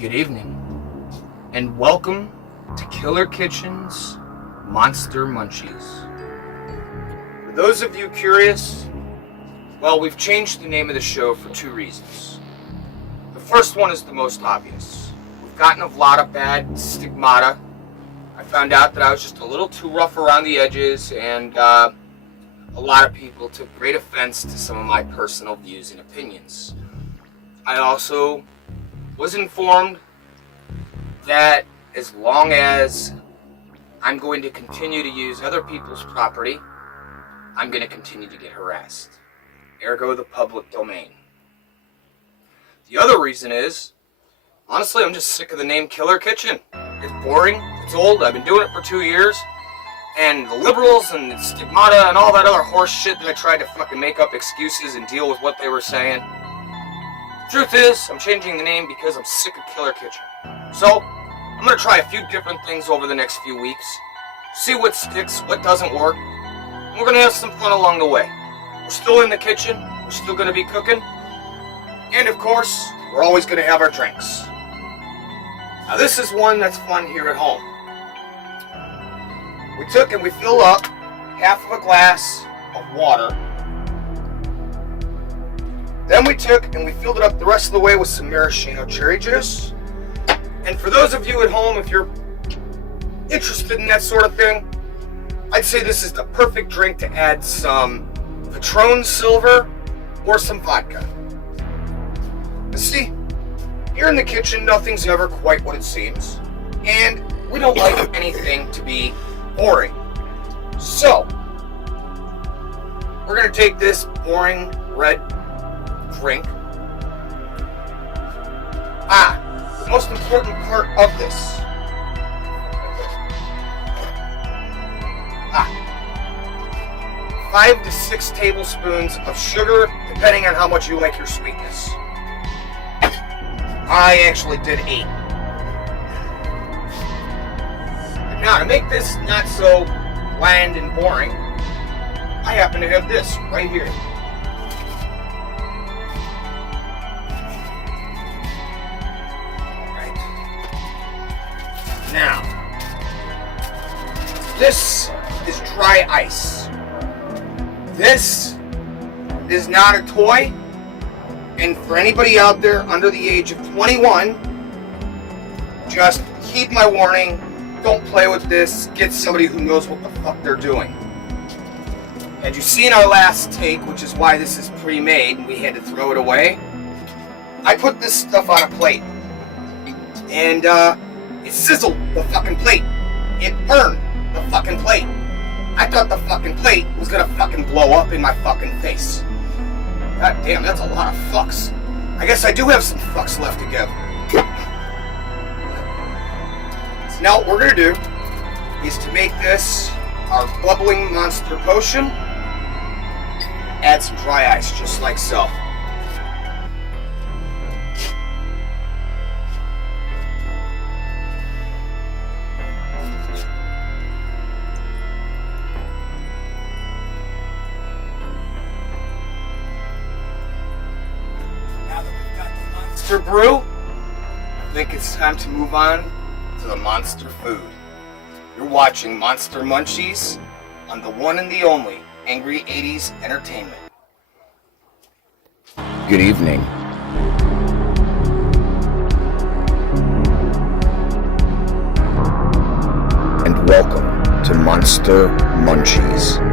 Good evening, and welcome to Killer Kitchen's Monster Munchies. For those of you curious, well, we've changed the name of the show for two reasons. The first one is the most obvious. We've gotten a lot of bad stigmata. I found out that I was just a little too rough around the edges, and a lot of people took great offense to some of my personal views and opinions. I also was informed that as long as I'm going to continue to use other people's property, I'm going to continue to get harassed. Ergo, the public domain. The other reason is, honestly, I'm just sick of the name Killer Kitchen. It's boring, it's old, I've been doing it for 2 years, and the liberals and the stigmata and all that other horse shit that I tried to fucking make up excuses and deal with what they were saying. Truth is, I'm changing the name because I'm sick of Killer Kitchen. So, I'm going to try a few different things over the next few weeks, see what sticks, what doesn't work, and we're going to have some fun along the way. We're still in the kitchen, we're still going to be cooking, and of course, we're always going to have our drinks. Now this is one that's fun here at home. We took and we filled up half of a glass of water. Then we took and we filled it up the rest of the way with some maraschino cherry juice. And for those of you at home, if you're interested in that sort of thing, I'd say this is the perfect drink to add some Patron Silver or some vodka. But see, here in the kitchen, nothing's ever quite what it seems. And we don't like anything to be boring. So, we're going to take this boring red drink. The most important part of this. 5 to 6 tablespoons of sugar, depending on how much you like your sweetness. I actually did 8. And now, to make this not so bland and boring, I happen to have this right here. Now, this is dry ice. This is not a toy, and for anybody out there under the age of 21, just heed my warning, don't play with this, get somebody who knows what the fuck they're doing. Had you seen our last take, which is why this is pre-made and we had to throw it away, I put this stuff on a plate, and it sizzled the fucking plate. It burned the fucking plate. I thought the fucking plate was gonna fucking blow up in my fucking face. God damn, that's a lot of fucks. I guess I do have some fucks left to give. So now what we're gonna do is to make this our bubbling monster potion. Add some dry ice, just like so. Monster brew, I think it's time to move on to the monster food. You're watching Monster Munchies on the one and the only Angry 80s Entertainment. Good evening. And welcome to Monster Munchies.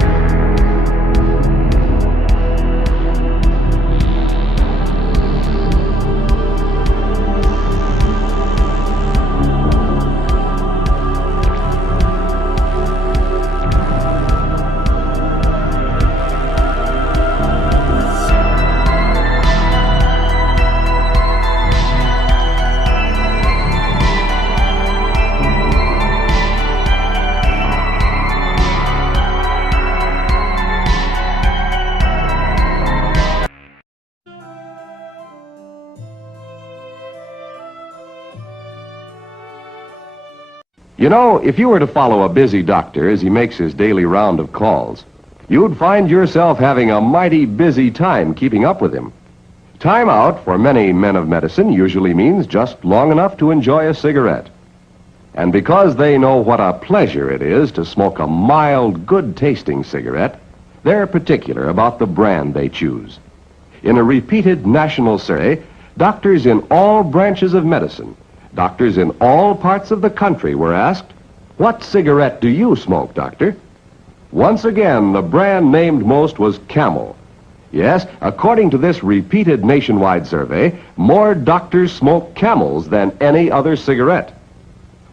You know, if you were to follow a busy doctor as he makes his daily round of calls, you'd find yourself having a mighty busy time keeping up with him. Time out for many men of medicine usually means just long enough to enjoy a cigarette. And because they know what a pleasure it is to smoke a mild, good-tasting cigarette, they're particular about the brand they choose. In a repeated national survey, doctors in all branches of medicine, doctors in all parts of the country were asked, "What cigarette do you smoke, doctor?" Once again, the brand named most was Camel. Yes, according to this repeated nationwide survey, more doctors smoke Camels than any other cigarette.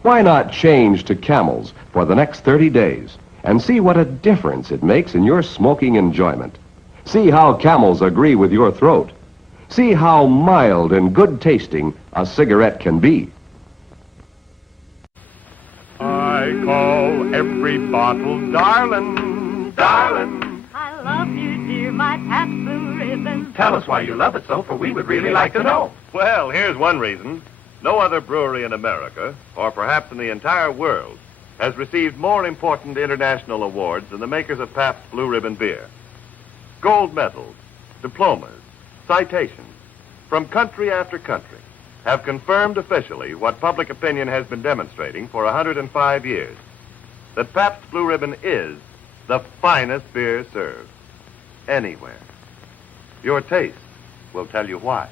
Why not change to Camels for the next 30 days and see what a difference it makes in your smoking enjoyment? See how Camels agree with your throat. See how mild and good-tasting a cigarette can be. I call every bottle darling, darling. I love you, dear, my Pabst Blue Ribbon. Tell us why you love it so, for we would really like to know. Well, here's one reason. No other brewery in America, or perhaps in the entire world, has received more important international awards than the makers of Pabst Blue Ribbon beer. Gold medals, diplomas, citations from country after country have confirmed officially what public opinion has been demonstrating for 105 years, that Pabst Blue Ribbon is the finest beer served anywhere. Your taste will tell you why.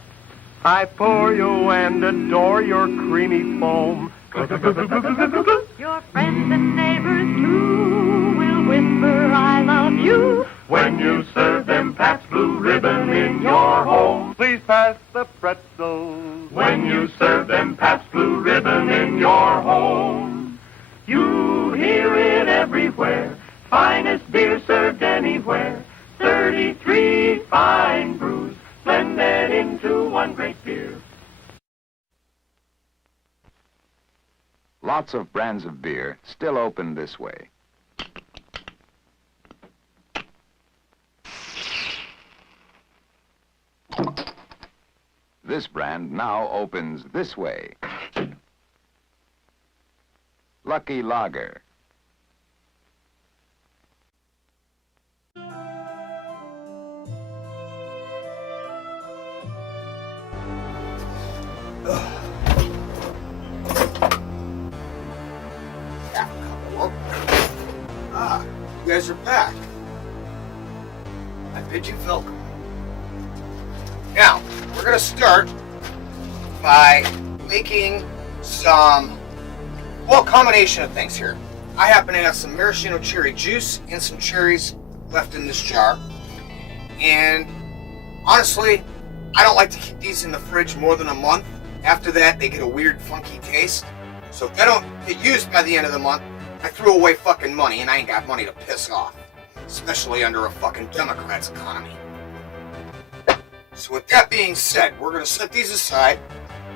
I pour you and adore your creamy foam. Your friends and neighbors too will whisper, I love you. When you serve them Pabst Blue Ribbon in your home, please pass the pretzels. When you serve them Pabst Blue Ribbon in your home, you hear it everywhere. Finest beer served anywhere. 33 fine brews blended into one great beer. Lots of brands of beer still open this way. This brand now opens this way. Lucky Lager. You guys are back. I bid you welcome. Now, we're going to start by making some, well, combination of things here. I happen to have some maraschino cherry juice and some cherries left in this jar. And honestly, I don't like to keep these in the fridge more than a month. After that, they get a weird, funky taste. So if they don't get used by the end of the month, I threw away fucking money, and I ain't got money to piss off. Especially under a fucking Democrat's economy. So with that being said, we're going to set these aside.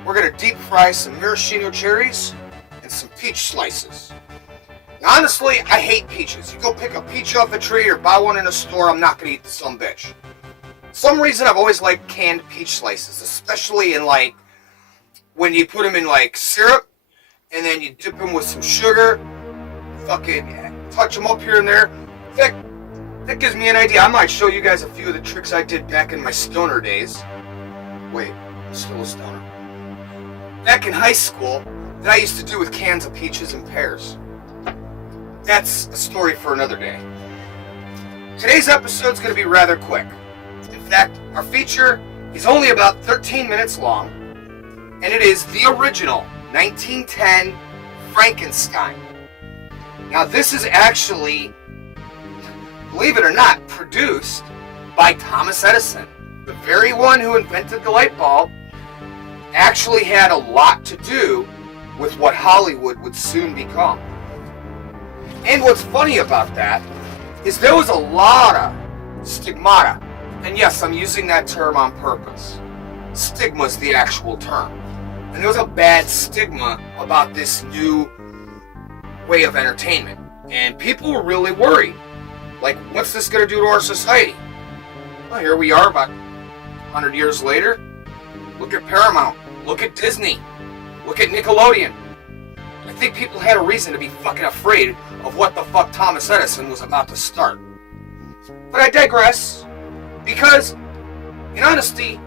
We're going to deep fry some maraschino cherries and some peach slices. Now, honestly, I hate peaches. You go pick a peach off a tree or buy one in a store, I'm not going to eat the some bitch. For some reason, I've always liked canned peach slices, especially in, like, when you put them in, like, syrup, and then you dip them with some sugar, fucking touch them up here and there. That gives me an idea. I might show you guys a few of the tricks I did back in my stoner days. Wait, I'm still a stoner. Back in high school, that I used to do with cans of peaches and pears. That's a story for another day. Today's episode's going to be rather quick. In fact, our feature is only about 13 minutes long, and it is the original 1910 Frankenstein. Now, this is actually, believe it or not, produced by Thomas Edison. The very one who invented the light bulb actually had a lot to do with what Hollywood would soon become. And what's funny about that is there was a lot of stigmata. And yes, I'm using that term on purpose. Stigma's the actual term. And there was a bad stigma about this new way of entertainment. And people were really worried. Like, what's this going to do to our society? Well, here we are about 100 years later. Look at Paramount. Look at Disney. Look at Nickelodeon. I think people had a reason to be fucking afraid of what the fuck Thomas Edison was about to start. But I digress. Because, in honesty,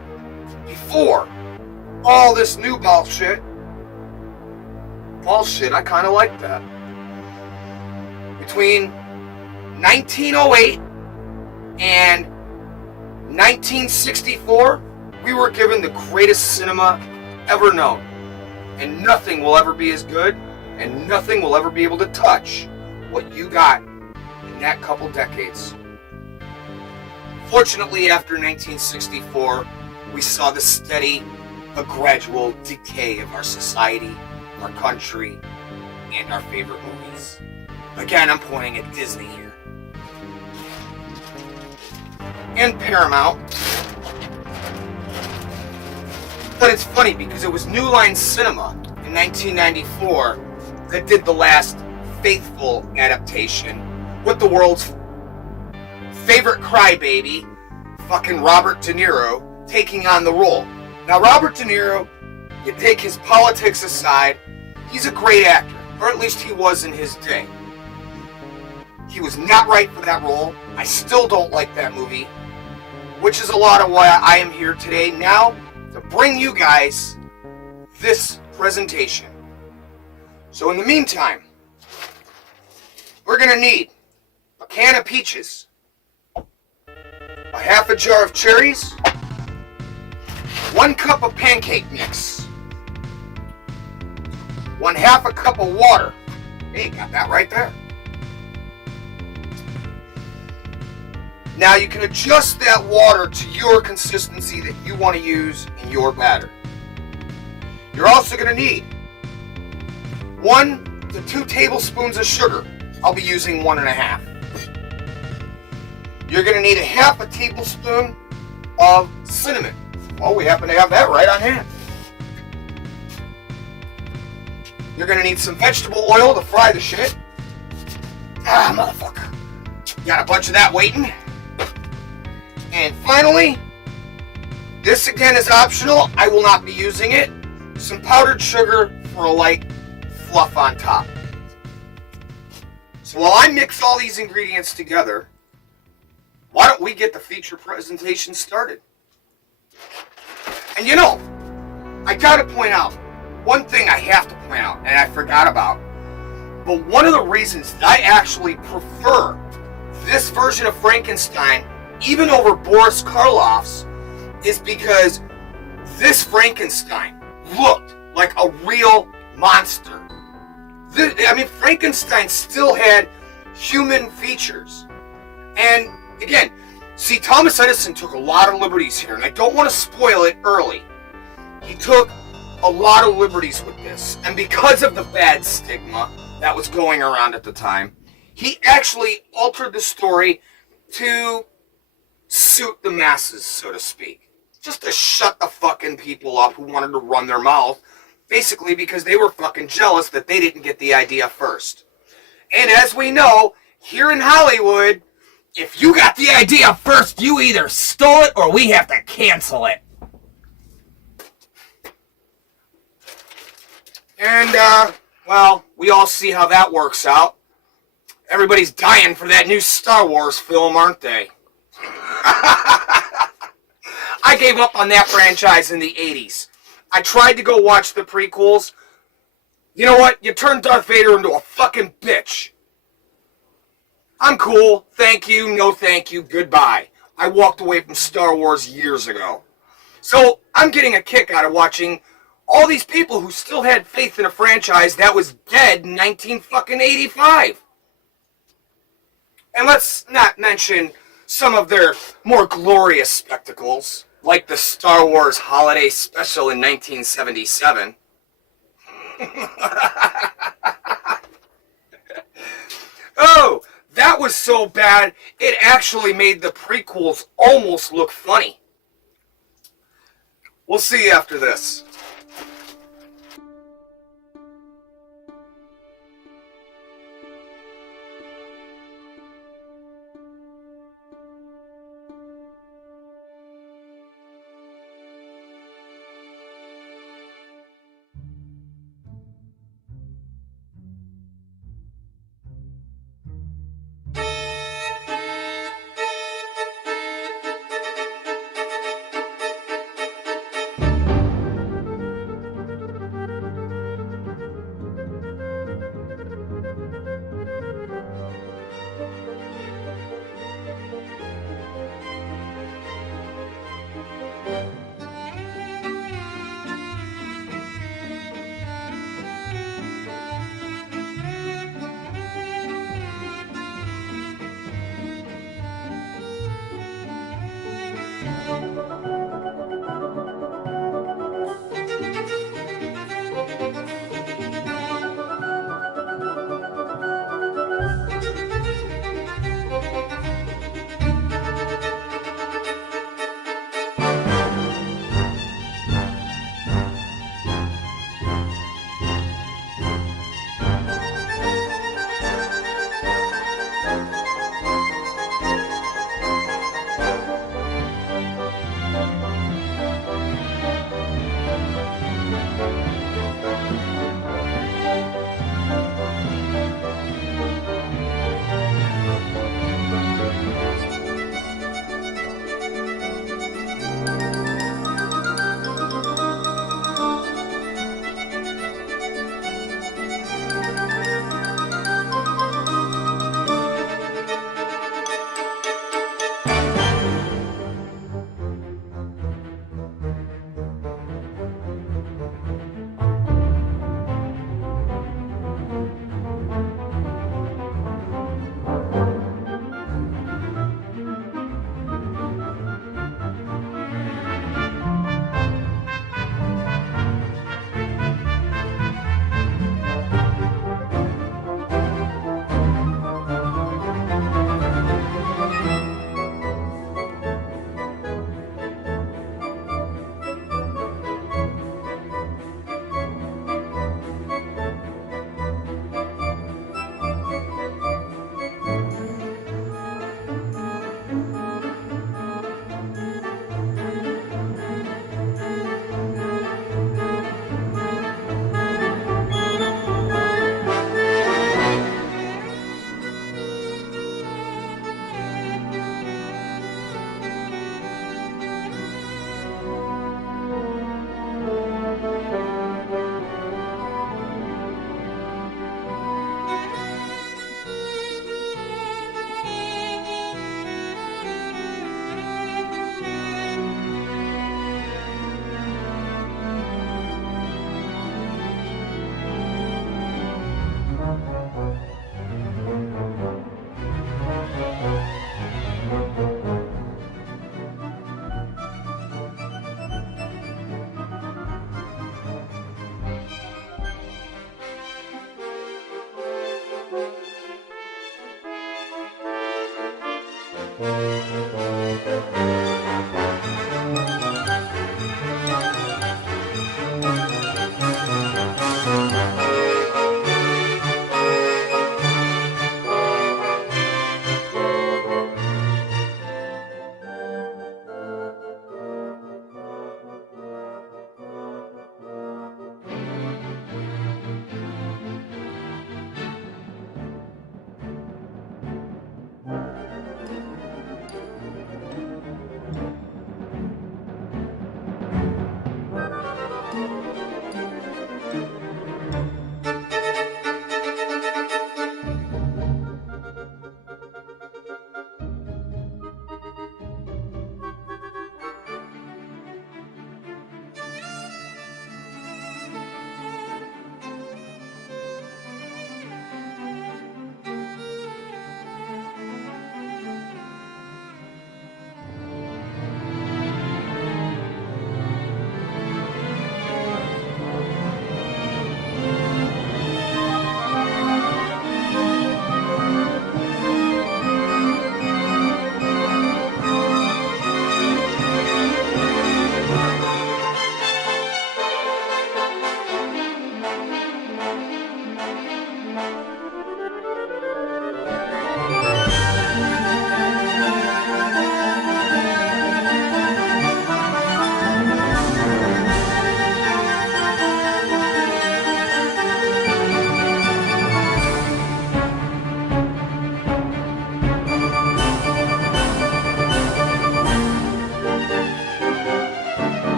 before all this new bullshit. Bullshit, I kind of like that. Between 1908 and 1964, we were given the greatest cinema ever known. And nothing will ever be as good, and nothing will ever be able to touch what you got in that couple decades. Fortunately, after 1964, we saw the steady, a gradual decay of our society, our country, and our favorite movies. Again, I'm pointing at Disney here. And Paramount. But it's funny because it was New Line Cinema in 1994 that did the last faithful adaptation with the world's favorite crybaby, fucking Robert De Niro, taking on the role. Now, Robert De Niro, you take his politics aside, he's a great actor, or at least he was in his day. He was not right for that role. I still don't like that movie, which is a lot of why I am here today now to bring you guys this presentation. So in the meantime, we're gonna need a can of peaches, a half a jar of cherries, 1 cup of pancake mix, 1/2 a cup of water. Hey, got that right there. Now you can adjust that water to your consistency that you want to use in your batter. You're also going to need 1 to 2 tablespoons of sugar. I'll be using 1.5. You're going to need 1/2 a tablespoon of cinnamon. Well, we happen to have that right on hand. You're going to need some vegetable oil to fry the shit. Ah, motherfucker. Got a bunch of that waiting. And finally, this again is optional. I will not be using it. Some powdered sugar for a light fluff on top. So while I mix all these ingredients together, why don't we get the feature presentation started? And you know, I gotta point out, one thing I have to point out, and I forgot about, but one of the reasons that I actually prefer this version of Frankenstein even over Boris Karloff's is because this Frankenstein looked like a real monster. Frankenstein still had human features. And again, see, Thomas Edison took a lot of liberties here, and I don't want to spoil it early. He took a lot of liberties with this, and because of the bad stigma that was going around at the time, he actually altered the story to suit the masses, so to speak. Just to shut the fucking people up who wanted to run their mouth, basically because they were fucking jealous that they didn't get the idea first. And as we know, here in Hollywood, if you got the idea first, you either stole it or we have to cancel it. And, well, we all see how that works out. Everybody's dying for that new Star Wars film, aren't they? I gave up on that franchise in the 80s. I tried to go watch the prequels. You know what? You turned Darth Vader into a fucking bitch. I'm cool. Thank you. No thank you. Goodbye. I walked away from Star Wars years ago. So I'm getting a kick out of watching all these people who still had faith in a franchise that was dead in 1985. And let's not mention some of their more glorious spectacles, like the Star Wars Holiday Special in 1977. Oh, that was so bad, it actually made the prequels almost look funny. We'll see you after this.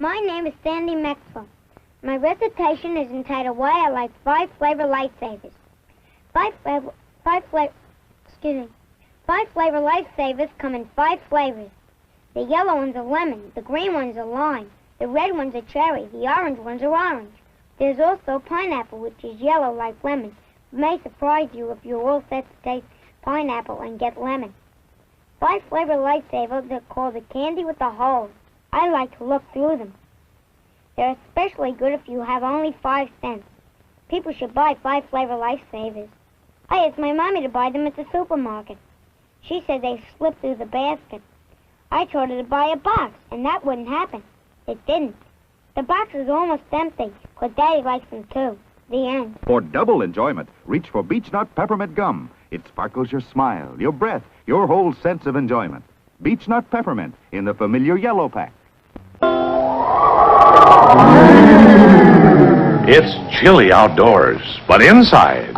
My name is Sandy Maxwell. My recitation is entitled Why I Like 5 Flavor Lifesavers. 5 flavor lifesavers come in 5 flavors. The yellow ones are lemon, the green ones are lime, the red ones are cherry, the orange ones are orange. There's also pineapple, which is yellow like lemon. It may surprise you if you're all set to taste pineapple and get lemon. 5 flavor lifesavers are called the candy with the holes. I like to look through them. They're especially good if you have only 5 cents. People should buy 5 flavor lifesavers. I asked my mommy to buy them at the supermarket. She said they slip through the basket. I told her to buy a box, and that wouldn't happen. It didn't. The box is almost empty, but Daddy likes them too. The end. For double enjoyment, reach for Beech Nut Peppermint Gum. It sparkles your smile, your breath, your whole sense of enjoyment. Beech Nut Peppermint in the familiar yellow pack. It's chilly outdoors, but inside.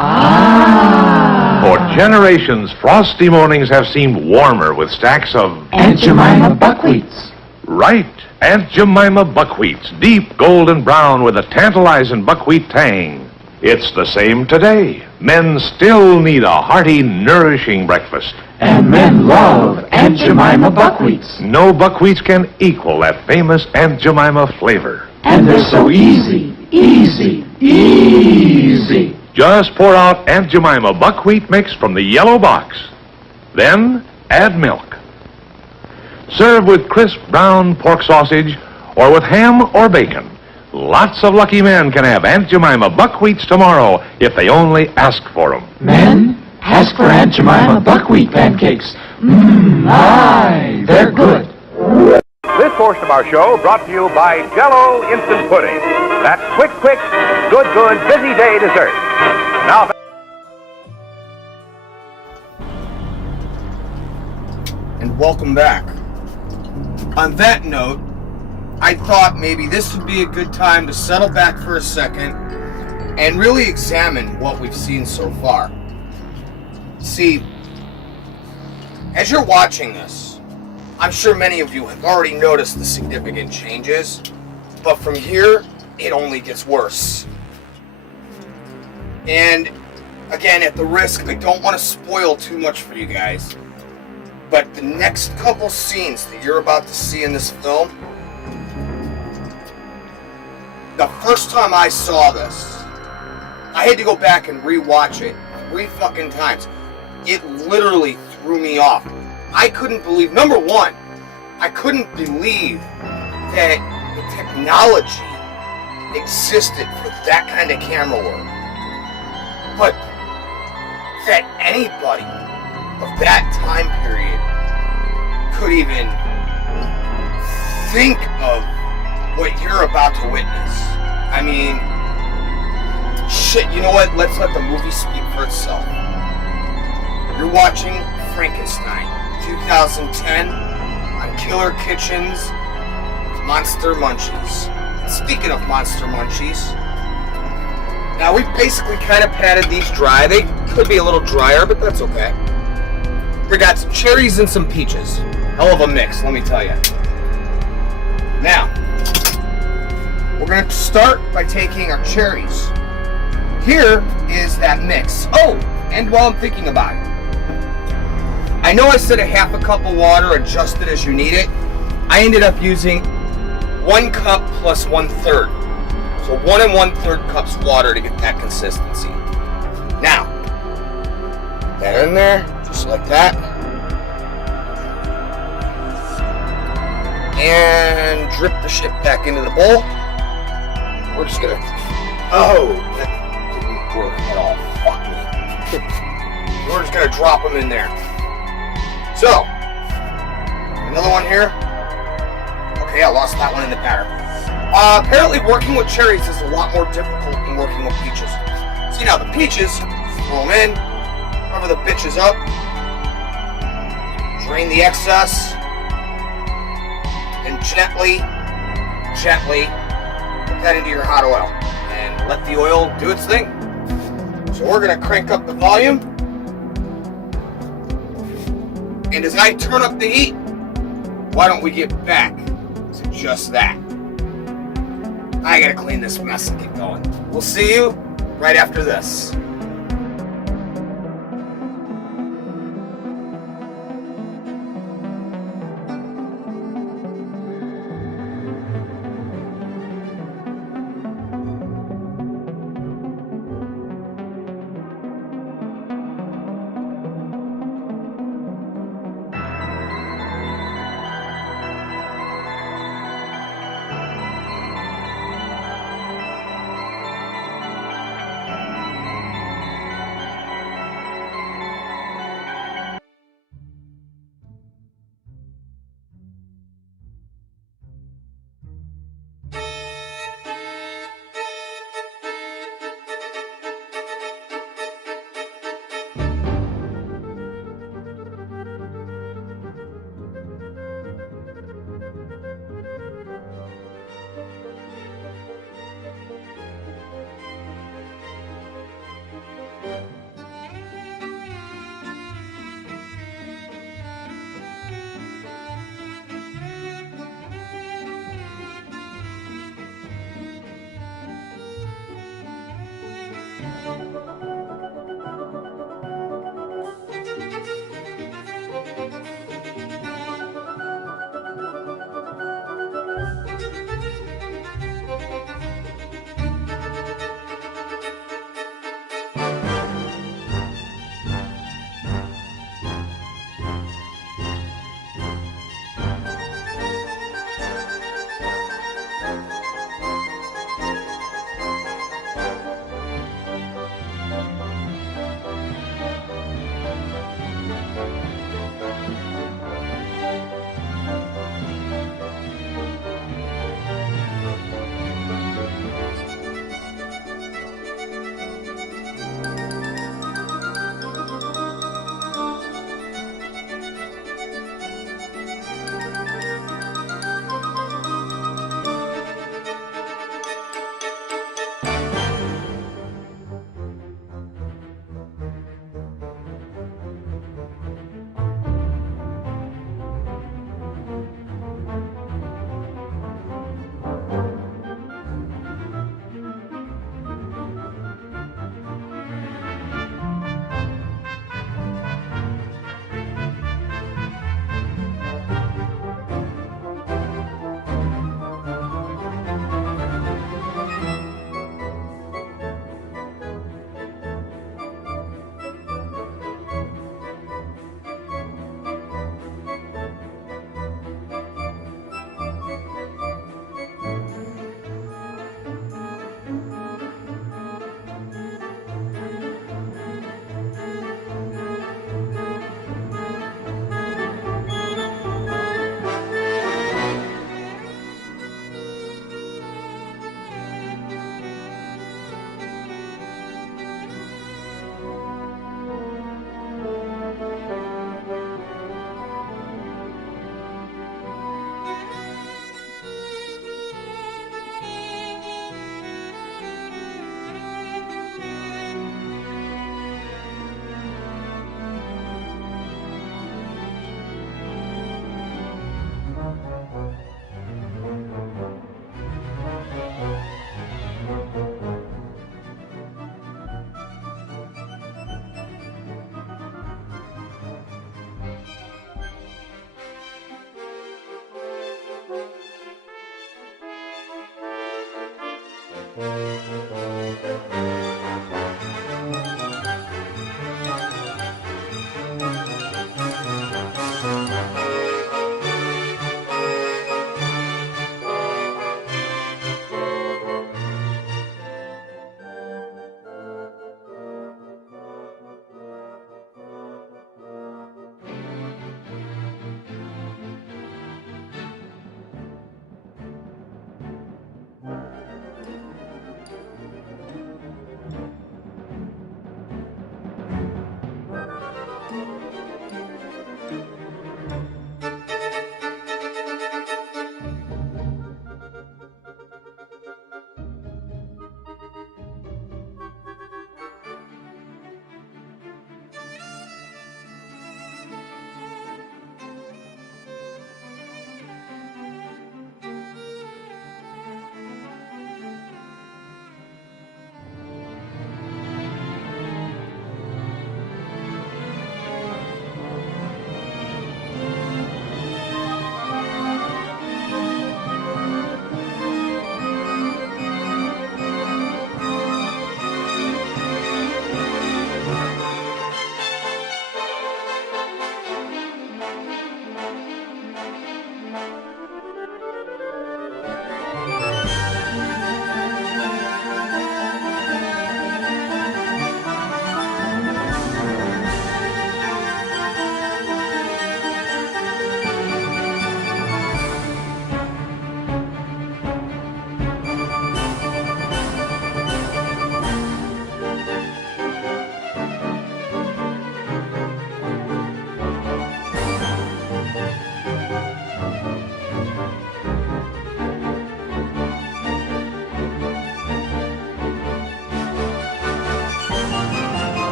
For generations, frosty mornings have seemed warmer with stacks of Aunt Jemima buckwheats. Right, Aunt Jemima buckwheats, deep golden brown with a tantalizing buckwheat tang. It's the same today. Men still need a hearty, nourishing breakfast. And men love Aunt Jemima buckwheats. No buckwheats can equal that famous Aunt Jemima flavor. And they're so easy, easy, easy. Just pour out Aunt Jemima buckwheat mix from the yellow box. Then add milk. Serve with crisp brown pork sausage or with ham or bacon. Lots of lucky men can have Aunt Jemima buckwheats tomorrow if they only ask for them. Men, ask for Aunt Jemima buckwheat pancakes. My, they're good. This portion of our show brought to you by Jell-O Instant Pudding. That quick, good, busy day dessert. Now... And welcome back. On that note, I thought maybe this would be a good time to settle back for a second and really examine what we've seen so far. See, as you're watching this, I'm sure many of you have already noticed the significant changes, but from here, it only gets worse. And again, at the risk, I don't want to spoil too much for you guys, but the next couple scenes that you're about to see in this film, the first time I saw this, I had to go back and rewatch it 3 fucking times. It literally threw me off. I couldn't believe, number one, I couldn't believe that the technology existed for that kind of camera work. But that anybody of that time period could even think of what you're about to witness. I mean, shit, you know what? Let's let the movie speak for itself. You're watching Frankenstein, 2010, on Killer Kitchen's Monster Munchies. Speaking of Monster Munchies, now we've basically kind of patted these dry. They could be a little drier, but that's okay. We got some cherries and some peaches. Hell of a mix, let me tell you. Now, we're going to start by taking our cherries. Here is that mix. Oh, and while I'm thinking about it, I know I said a half a cup of water, adjust it as you need it. I ended up using 1 cup plus 1/3. So 1 1/3 cups water to get that consistency. Now, that in there, just like that. And drip the shit back into the bowl. We're just gonna, oh, that didn't work at all, fuck me. We're just gonna drop them in there. So, another one here. Okay, I lost that one in the batter. Apparently working with cherries is a lot more difficult than working with peaches. See now, the peaches, throw them in, cover the bitches up, drain the excess, and gently put that into your hot oil and let the oil do its thing. So we're gonna crank up the volume, and as I turn up the heat, why don't we get back to just that? I gotta clean this mess and get going. We'll see you right after this.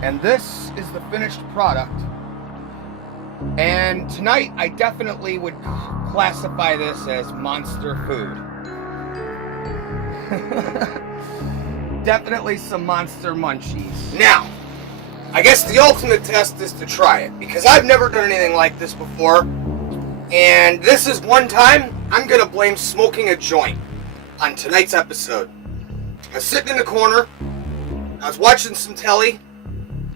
And this is the finished product. And tonight I definitely would classify this as monster food. Definitely some monster munchies. Now, I guess the ultimate test is to try it, because I've never done anything like this before. And this is one time I'm gonna blame smoking a joint on tonight's episode. I was sitting in the corner, I was watching some telly,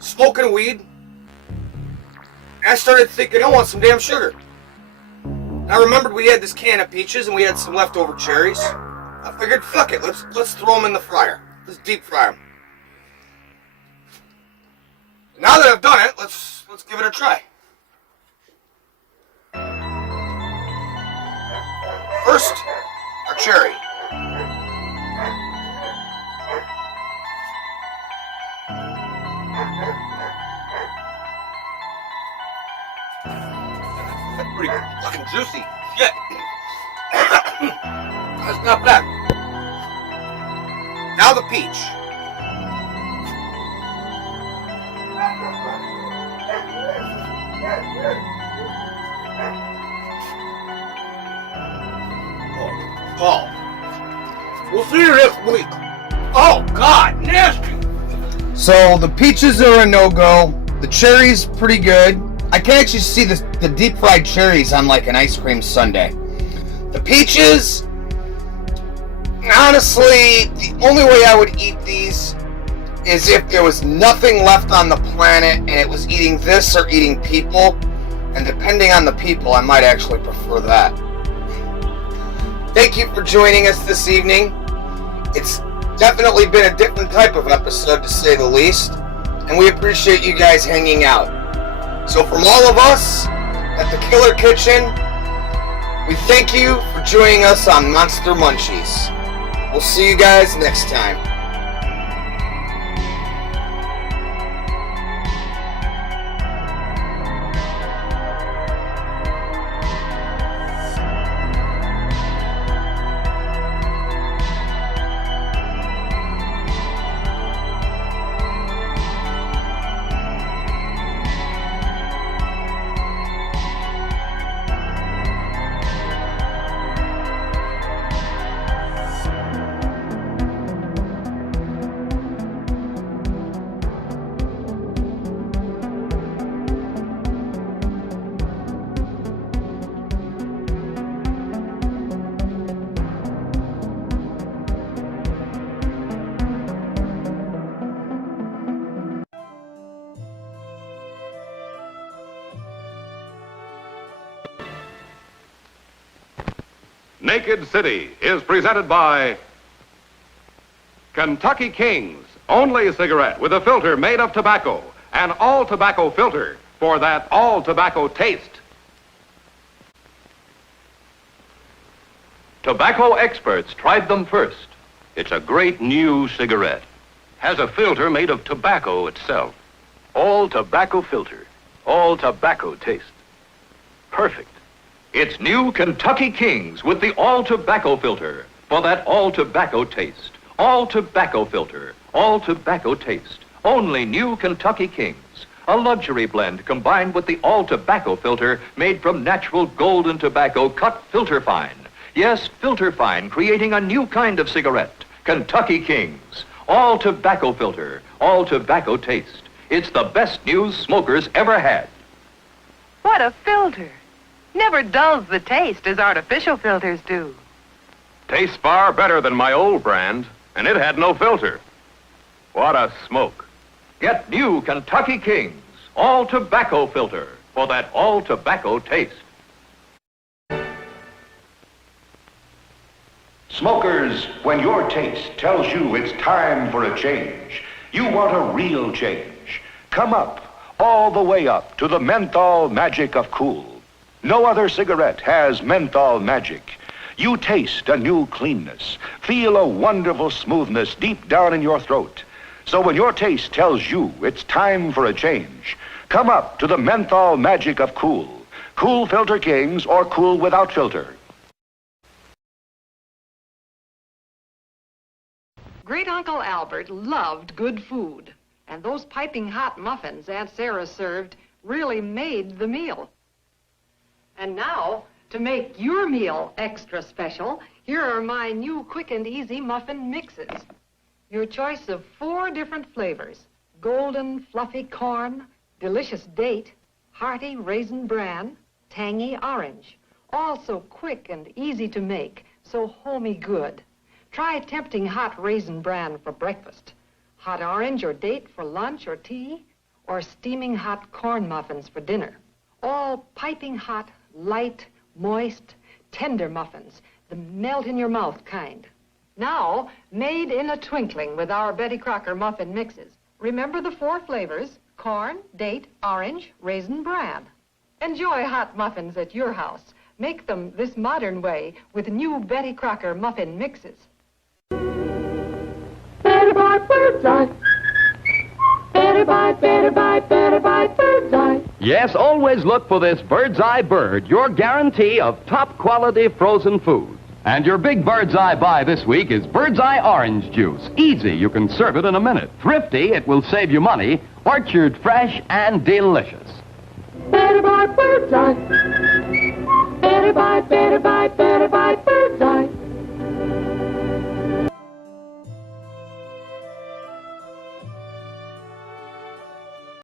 smoking weed, and I started thinking, I want some damn sugar. I remembered we had this can of peaches and we had some leftover cherries. I figured, fuck it, let's throw them in the fryer. Let's deep fry them. Now that I've done it, let's give it a try. First, our cherry. That's pretty fucking juicy. Shit. That's not bad. Now the peach. Oh. We'll see you next week. Oh, God, nasty. So the peaches are a no-go. The cherries pretty good. I can actually see the deep fried cherries on like an ice cream sundae. The peaches, honestly, the only way I would eat these is if there was nothing left on the planet and it was eating this or eating people. And depending on the people, I might actually prefer that. Thank you for joining us this evening. It's definitely been a different type of episode, to say the least. And we appreciate you guys hanging out. So from all of us at the Killer Kitchen, we thank you for joining us on Monster Munchies. We'll see you guys next time. Naked City is presented by Kentucky King's, only cigarette with a filter made of tobacco, an all-tobacco filter for that all-tobacco taste. Tobacco experts tried them first. It's a great new cigarette. Has a filter made of tobacco itself. All tobacco filter, all tobacco taste. Perfect. It's new Kentucky Kings with the all tobacco filter for that all tobacco taste. All tobacco filter, all tobacco taste. Only new Kentucky Kings. A luxury blend combined with the all tobacco filter made from natural golden tobacco cut filter fine. Yes, filter fine, creating a new kind of cigarette. Kentucky Kings. All tobacco filter, all tobacco taste. It's the best news smokers ever had. What a filter. Never dulls the taste as artificial filters do. Tastes far better than my old brand, and it had no filter. What a smoke. Get new Kentucky Kings, all tobacco filter for that all tobacco taste. Smokers, when your taste tells you it's time for a change, you want a real change, come up, all the way up to the menthol magic of cool. No other cigarette has menthol magic. You taste a new cleanness, feel a wonderful smoothness deep down in your throat. So when your taste tells you it's time for a change, come up to the menthol magic of cool. Cool Filter Kings or Cool Without Filter. Great Uncle Albert loved good food, and those piping hot muffins Aunt Sarah served really made the meal. And now, to make your meal extra special, here are my new quick and easy muffin mixes. Your choice of 4 different flavors: golden fluffy corn, delicious date, hearty raisin bran, tangy orange. All so quick and easy to make, so homey good. Try tempting hot raisin bran for breakfast, hot orange or date for lunch or tea, or steaming hot corn muffins for dinner. All piping hot, light, moist, tender muffins, the melt-in-your-mouth kind. Now, made in a twinkling with our Betty Crocker muffin mixes. Remember the 4 flavors: corn, date, orange, raisin bran. Enjoy hot muffins at your house. Make them this modern way with new Betty Crocker muffin mixes. Better buy Bird's Eye. Better buy Bird's Eye. Yes, always look for this Bird's Eye Bird, your guarantee of top quality frozen food. And your big Bird's Eye buy this week is Bird's Eye Orange Juice. Easy, you can serve it in a minute. Thrifty, it will save you money. Orchard fresh and delicious. Better buy Bird's Eye. Better buy